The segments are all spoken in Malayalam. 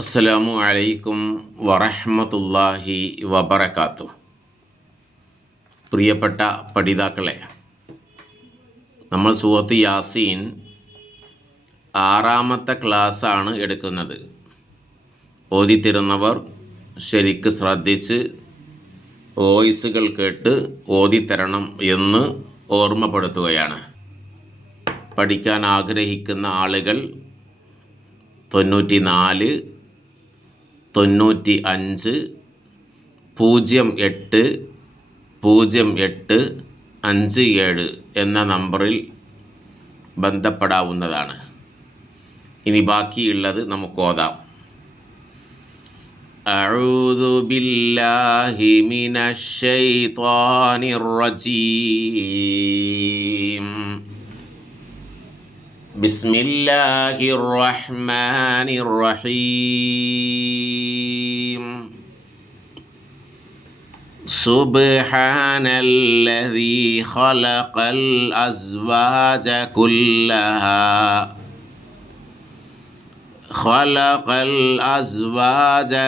അസ്സലാമു അലൈക്കും വറഹ്മത്തുള്ളാഹി വബറകാതുഹു. പ്രിയപ്പെട്ട പഠിതാക്കളെ, നമ്മൾ സൂറത്ത് യാസീൻ 6-ാമത്തെ ക്ലാസ്സാണ് എടുക്കുന്നത്. ഓതിത്തരുന്നവർ ശരിക്ക് ശ്രദ്ധിച്ച് വോയിസുകൾ കേട്ട് ഓതിത്തരണം എന്ന് ഓർമ്മപ്പെടുത്തുകയാണ്. പഠിക്കാൻ ആഗ്രഹിക്കുന്ന ആളുകൾ 94 95 08 08 57 എന്ന നമ്പറിൽ ബന്ധപ്പെടാവുന്നതാണ്. ഇനി ബാക്കിയുള്ളത് നമുക്ക് ഓതാം. അഊദു ബില്ലാഹി മിനശ് ശൈത്വാനിർ റജീം. ബിസ്മില്ലാഹിർ റഹ്മാനിർ റഹീം. സുബ്ഹാനല്ലദീ ഖലഖൽ അസ്വാജ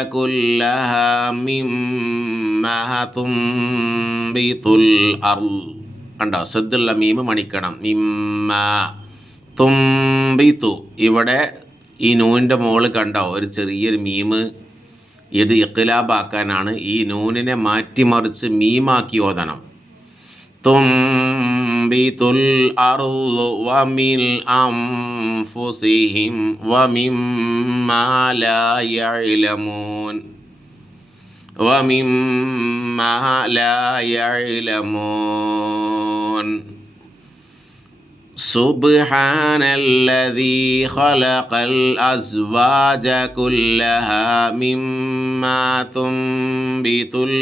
കുല്ലഹാ മിമ്മാ തുംബിതുൽ അർള്. കണ്ടോ, സദ്ദുള്ള മീമ് മണിക്കണം. മിമ്മാ തുംബിതു. ഇവിടെ ഈ നൂനിൻ്റെ മോള് കണ്ടോ ഒരു ചെറിയൊരു മീമ്. ഇത് ഇഖ്ലാബാക്കാനാണ്. ഈ നൂനിനെ മാറ്റിമറിച്ച് മീമാക്കി ഓതണം. തുംബിതുൽ അർളു വമിൻ അൻഫുസിഹിം വമിമ്മാ ലാ യഅലമൂൻ വമിമ്മാ ലാ യഅലമൂൻ. സുബ്ഹാനല്ലദീ ഖലഖൽ അസ്വാജ കുല്ലഹാ മിമ്മാ തുംബിതുൽ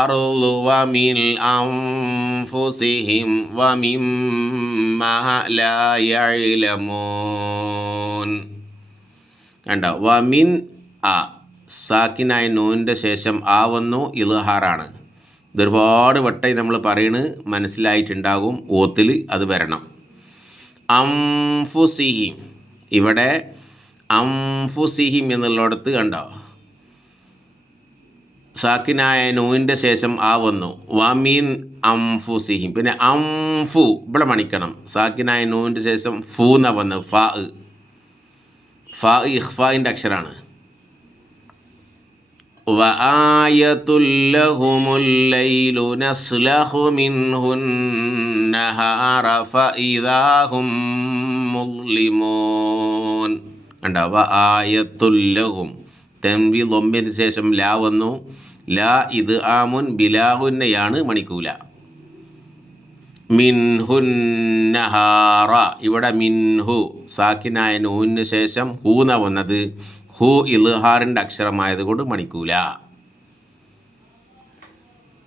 അർള് വമിൻ അൻഫുസിഹിം വമിമ്മാ ലാ യഅലമൂൻ. കണ്ടോ, വമിൻ ആ സാക്കിനായ നൂനിൻ്റെ ശേഷം ആ വന്നു, ഇൽഹാറാണ്. ഇതൊരുപാട് വട്ടായി നമ്മൾ പറയണ്, മനസ്സിലായിട്ടുണ്ടാകും. ഓത്തിൽ അത് വരണം. അംഫുസിഹിം. ഇവിടെ അംഫുസിഹിം എന്നുള്ളിടത്ത് കണ്ടോ സാക്കിനായ നൂനിൻ്റെ ശേഷം ആ വന്നു. വമീൻ അംഫുസിഹിം. പിന്നെ അംഫു ഇവിടെ മണിക്കണം. സാക്കിനായ നൂനിൻ്റെ ശേഷം ഫു എന്ന വന്ന്. ഫ ഇഖ്ഫായിൻ്റെ അക്ഷരാണ്. വആയതുൽ ലഹുമുൽ ലൈലു നസ്ലഖു മിൻഹുൻ നഹാറ ഫഇദാ ഹും മുസ്ലിമൂൻ. കണ്ടോ, വആയതുൽ ലഹും തൻവീ ദമ്മിന് ശേഷം ലാ വന്നു. ലാ ഇത് ആമുൻ ബിലാഹുന്നയാണ്, മണിക്കൂല. മിൻഹുൻ നഹാറ. ഇവിടെ മിൻഹു സാക്കിനായ നൂനിന് ശേഷം ഹൂന വന്നത്. ഹു ഇൽഹാറിൻ്റെ അക്ഷരമായത് കൊണ്ട് മണിക്കൂല.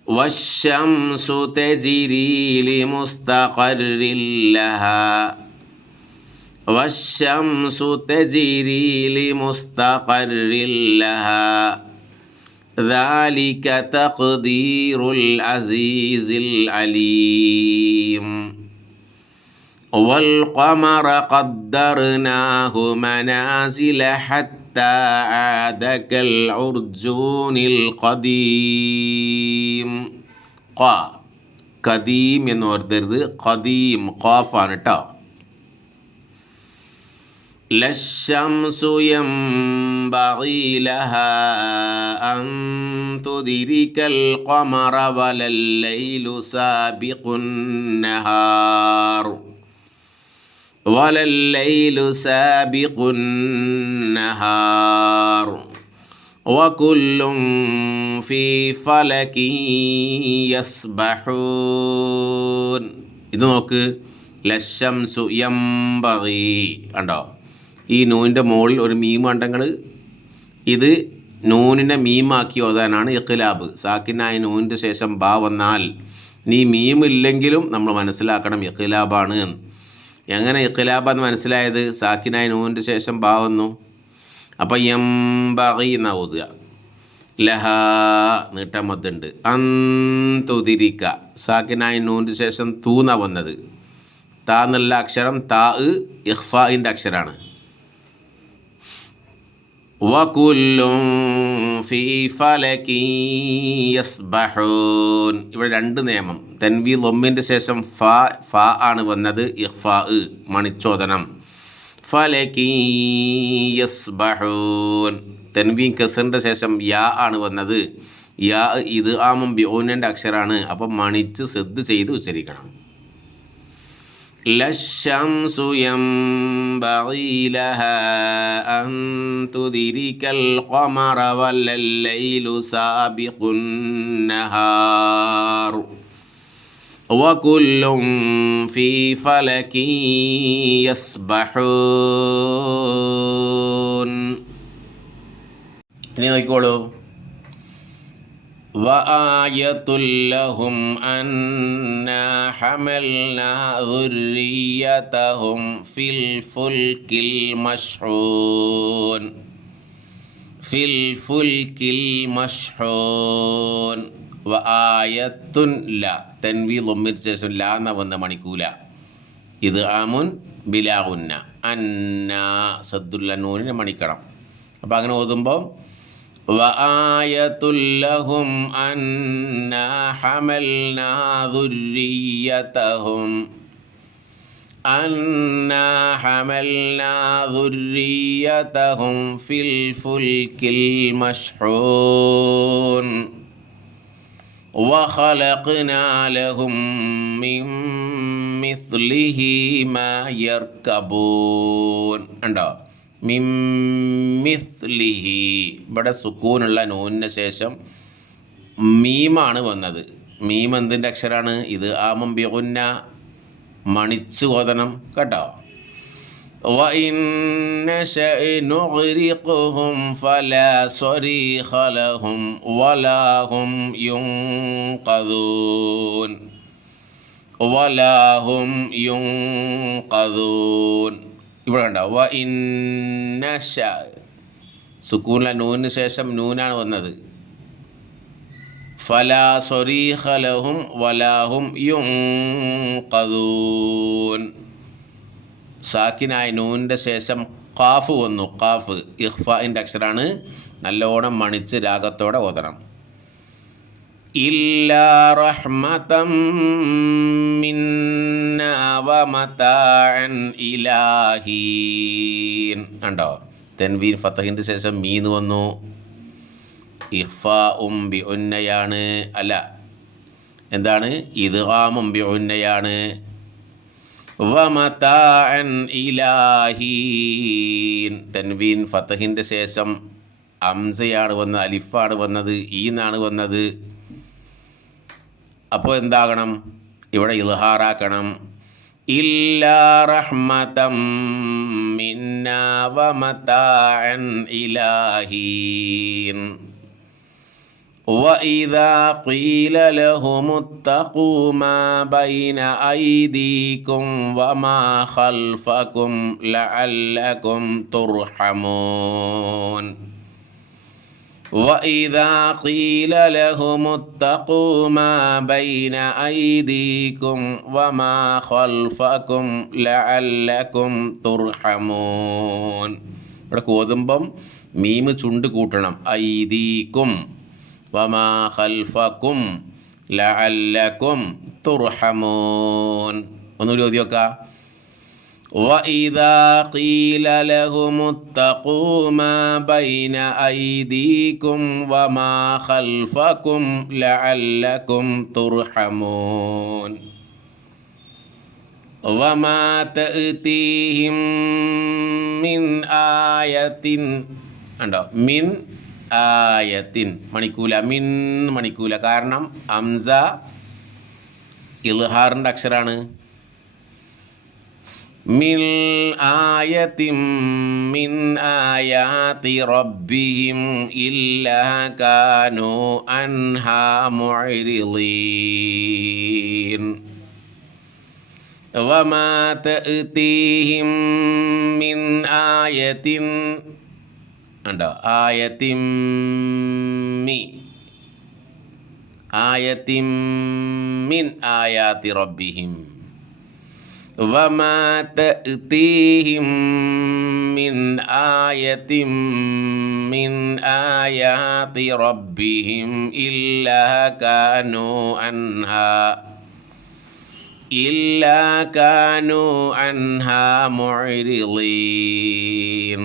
വശംസു തജ്രീ ലിമുസ്തഖറിൻ ലഹാ വശംസു തജ്രീ ലിമുസ്തഖറിൻ ലഹാ ذلك تقدير العزيز العليم. والقمر قدرناه منازل حتى عاد كالعرجون القديم. ഖദീം എന്ന് ഓർത്തരുത്, ഖദീം ഖാഫാണ് കേട്ടോ. ലശംസു യംബഗി ലഹാ അൻ തുദ്രികൽ ഖമറ വലല്ലൈലു സാബിഖുൻ നഹാർ വലല്ലൈലു സാബിഖുൻ നഹാർ വകുല്ലും ഫീ ഫലകിൻ യസ്ബഹൂൻ. ഇത് നോക്ക്, ലശംസു യംബഗി കണ്ടോ. ഈ നൂനിൻ്റെ മുകളിൽ ഒരു മീം കണ്ടങ്ങൾ. ഇത് നൂനിനെ മീമാക്കി ഓതാനാണ് ഇഖ്ലാബ്. സാക്കിനായ നൂനിൻ്റെ ശേഷം ബാ വന്നാൽ നീ മീമില്ലെങ്കിലും നമ്മൾ മനസ്സിലാക്കണം ഇഖ്ലാബാണ്. എങ്ങനെ ഇഖ്ലാബാന്ന് മനസ്സിലായത്? സാക്കിനായ നൂനിൻ്റെ ശേഷം ബാ വന്നു. അപ്പോൾ യംബഗി എന്നാ ഓതുക. ലഹാ നീട്ടാൻ മദ്ദുണ്ട്. അന്തുതിരിക്ക സാക്കിനായ നൂൻ്റെ ശേഷം തൂന്ന വന്നത്. താ എന്നുള്ള അക്ഷരം താ ഇഖ്ഫാഇൻ്റെ അക്ഷരമാണ്. വകുല്ലും ഫീ ഫലകിൻ യസ്ബഹൂൻ. ഇവിടെ രണ്ട് നിയമം. തൻവീൻ ലൊമ്മിൻ്റെ ശേഷം ഫ ആണ് വന്നത്, ഇഖ്ഫാ മണിച്ചോദനം. ഫലകിൻ യസ്ബഹൂൻ. തൻവീൻ കസറിൻ്റെ ശേഷം യാ ആണ് വന്നത്, യാ ഇത് ആമും ബിഊനിൻ്റെ അക്ഷരമാണ്. അപ്പം മണിച്ച് ശ്രദ്ധ ചെയ്ത് ഉച്ചരിക്കണം. ലശംസു യംബഗി ലഹാ അൻ തുദ്രികൽ ഖമറ വല്ലല്ലൈലു സാബിഖുൻ നഹാർ വകുല്ലും ഫീ ഫലകിൻ യസ്ബഹൂൻ. ഇനി നോക്കിക്കോളൂ. വആയത്തുൽ ലഹും അന്നാ ഹമൽനാ ദുർരിയ്യതഹും ഫിൽ ഫുൽകിൽ മശ്ഹൂൻ. ഫിൽ ഫുൽകിൽ മശ്ഹൂൻ. വആയത്തുൻ ല. തൻവീൻ ലൊമ്മിന് ശേഷം ലാ എന്ന വന്ന മണിക്കൂല. ഇത് ആമുൻ ബിലാഗുന്ന. അന്നാ സദ്ദുല്ല നൂനിനെ മണിക്കണം. അപ്പോൾ അങ്ങനെ ഓതുമ്പോൾ വആയത്തുൽ ലഹും അന്നാ ഹമൽനാ ദുർരിയ്യതഹും അന്നാ ഹമൽനാ ദുർരിയ്യതഹും ഫിൽ ഫുൽകിൽ മശ്ഹൂൻ വഖലഖ്നാ ലഹും മിൻ മിസ്ലിഹി മാ യർകബൂൻ. ഉണ്ടോ? മിൻ മിസ്ലിഹി. ഇവിടെ സുക്കൂനുള്ള നൂനിന് ശേഷം മീമാണ് വന്നത്. മീം എന്തിൻ്റെ അക്ഷരമാണ്? ഇത് ആമും ബിഗുന്ന, മണിച്ച് ഓതണം കേട്ടോ. വഇൻ നശഅ നുഗ്രിഖുഹും ഫലാ സ്വരീഖ ലഹും വലാ ഹും യുൻഖദൂൻ. വലാ ഹും യുൻഖദൂൻ. ഇവിടെ കണ്ടോ? വഇൻ നശഅ സുക്കൂനിലെ നൂനിന് ശേഷം നൂനാണ് വന്നത്. ഫലാ സ്വരീഖ ലഹും വലാ ഹും യുൻഖദൂൻ. സാക്കിനായ നൂനിൻ്റെ ശേഷം ഖാഫ് വന്നു. ഖാഫ് ഇഖ്ഫാഇൻ്റെ അക്ഷരമാണ്. നല്ലോണം മണിച്ച് രാഗത്തോടെ ഓതണം. ഇല്ലാ റഹ്മതം മിന്നാ വമതാഅൻ ഇലാഹീൻ. കണ്ടോ? തൻവീൻ ഫതഹിൻ്റെ ശേഷം മീന്ന് വന്നു. ഇഖ്ഫാഉം ബിഉന്നയാണ്. അല്ല, എന്താണ്? ഇദ്ഗാമും ബിഉന്നയാണ്. വമതാഅൻ ഇലാഹീൻ. തൻവീൻ ഫതഹിൻ്റെ ശേഷം അംസയാണ് വന്നത്, അലിഫാണ് വന്നത്, ഈന്നാണ് വന്നത്. അപ്പോൾ എന്താകണം? ഇവിടെ ഇൽഹാറാക്കണം. ഇല്ലാ റഹ്മതം മിന്നാ വമതാഅൻ ഇലാഹീൻ. وإذا قيل لهم اتقوا ما بين أيديكم وما خلفكم لعلكم ترحمون. وإذا قيل لهم اتقوا ما بين أيديكم وما خلفكم لعلكم ترحمون. ഇവിടെ കോതുമ്പം മീമ് ചുണ്ട് കൂട്ടണം. ഐദീക്കും വമാ ഖൽഫക്കും ലഅല്ലക്കും തുർഹമൂൻ. ഒന്നുകൂടി ഓതി നോക്കാം. وإذا قيل لهم اتقوا ما بين أيديكم وما خلفكم لعلكم ترحمون. وما تأتيهم من آية. ഉണ്ടോ? മിൻ ആയത്തിൻ മണിക്കൂല. മിൻ മണിക്കൂല. കാരണം ഹംസ ഇൽഹാറിൻ്റെ അക്ഷരമാണ്. മിൻ ആയത്തിൻ മിൻ ആയാതി റബ്ബിഹിം ഇല്ലാ കാനൂ അൻഹാ മുഅ്രിളീൻ. വമാ തഅതീഹിം മിൻ ആയത്തിൻ. ഉണ്ടോ? ആയത്തിൻ മിൻ ആയാതി റബ്ബിഹിം വമാ തഅ്തീഹിം മിൻ ആയത്തിൻ മിൻ ആയാതി റബ്ബിഹിം ഇല്ലാ കാനൂ അൻഹാ മുഅ്രിളീൻ.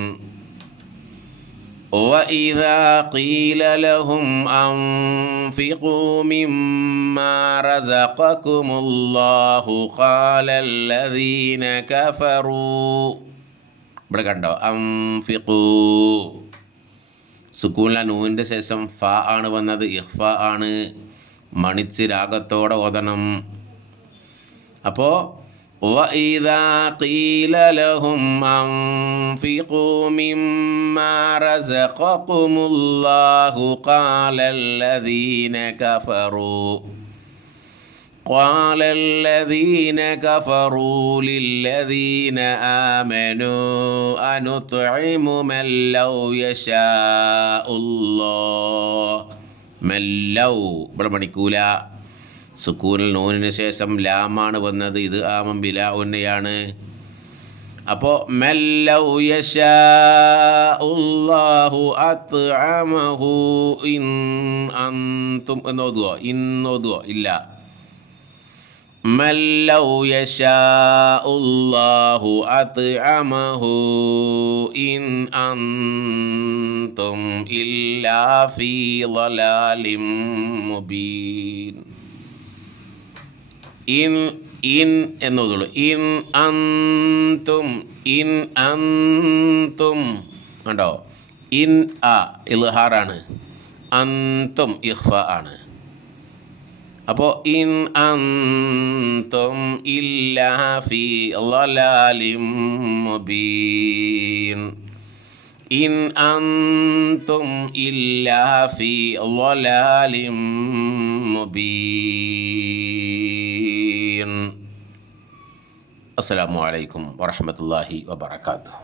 وإذا قيل لهم أنفقوا مما رزقكم الله قال الذين كفروا ഇവിടെ കണ്ടോ അംഫിഖൂ സുക്കൂനിലെ നൂനിൻ്റെ ശേഷം ഫ ആണ് വന്നത്, ഇഖ്ഫ ആണ്, മണിച്ച് രാഗത്തോടെ ഓതണം. അപ്പോൾ وَإِذَا قِيلَ لَهُمْ أَنفِقُوا مِمَّا رَزَقَكُمُ اللَّهُ قَالَ الَّذِينَ كَفَرُوا لِلَّذِينَ آمَنُوا أَنُطْعِمُ مَن لَّوْ يَشَاءُ اللَّهُ മൻ ലൗ ഇവിടെ മണിക്കൂല. സുക്കൂനിൽ നൂനിന് ശേഷം ലാമാണ് വന്നത്, ഇത് ആമം ബിലാഉന്നയാണ്. അപ്പോൾ മൻ ലൗ യശാഉല്ലാഹു അത്അമഹു ഇൻ അൻതും എന്നോതുവോ, ഇന്നോതുവോ ഇല്ല. മൻ ലൗ യശാഉല്ലാഹു അത്അമഹു ഇൻ അൻതും ഇല്ലാ ഫീ ളലാലിം മുബീൻ. ഇൻ എന്നോതുള്ളൂ. ഇൻ അന്തും കണ്ടോ, ഇൻ ആ ഇൽഹാറാണ്, അന്തും ഇഖ്ഫ ആണ്. അപ്പോൾ ഇൻ അന്തും ഇല്ലാ ഫീ ളലാലിം മുബീൻ. ഇൻ അന്തും ഇല്ലാ ഫീ ളലാലിം മുബീൻ. അസ്സലാമു അലൈക്കും വറഹ്മത്തുള്ളാഹി വബറകാതുഹു.